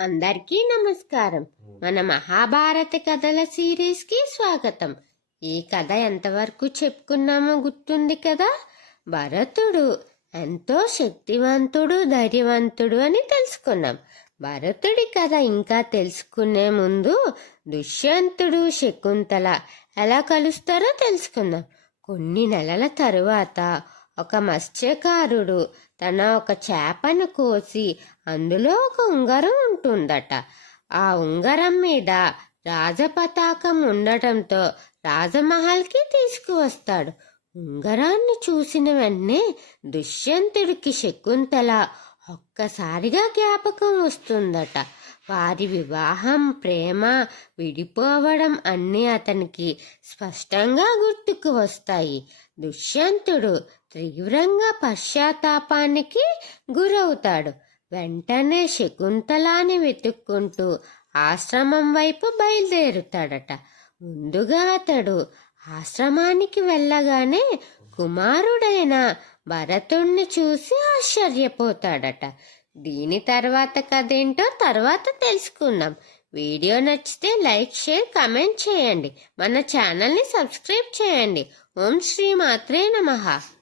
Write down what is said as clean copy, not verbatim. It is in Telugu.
అందరికీ నమస్కారం. మన మహాభారత కథల సిరీస్ కి స్వాగతం. ఈ కథ ఎంతవరకు చెప్పుకున్నామో గుర్తుంది కదా. భరతుడు ఎంతో శక్తివంతుడు, ధైర్యవంతుడు అని తెలుసుకున్నాం. భరతుడి కథ ఇంకా తెలుసుకునే ముందు దుష్యంతుడు, శకుంతల ఎలా కలుస్తారో తెలుసుకుందాం. కొన్ని నెలల తరువాత ఒక మత్స్యకారుడు తన ఒక చేపను కోసి అందులో ఒక ఉంగరం ఉంటుందట. ఆ ఉంగరం మీద రాజపతాకం ఉండటంతో రాజమహల్కి తీసుకువస్తాడు. ఉంగరాన్ని చూసిన వెంటనే దుష్యంతుడికి శకుంతల ఒక్కసారిగా జ్ఞాపకం వస్తుందట. వారి వివాహం, ప్రేమ, విడిపోవడం అన్నీ అతనికి స్పష్టంగా గుర్తుకు వస్తాయి. దుష్యంతుడు తీవ్రంగా పశ్చాత్తాపానికి గురవుతాడు. వెంటనే శకుంతలాని వెతుక్కుంటూ ఆశ్రమం వైపు బయలుదేరుతాడట. ముందుగా అతడు ఆశ్రమానికి వెళ్ళగానే కుమారుడైన భరతుణ్ణి చూసి ఆశ్చర్యపోతాడట. దీని తర్వాత కథ ఏంటో తర్వాత తెలుసుకుందాం. వీడియో నచ్చితే లైక్, షేర్, కామెంట్ చేయండి. మన ఛానల్ని సబ్స్క్రైబ్ చేయండి. ఓం శ్రీ మాత్రే నమః.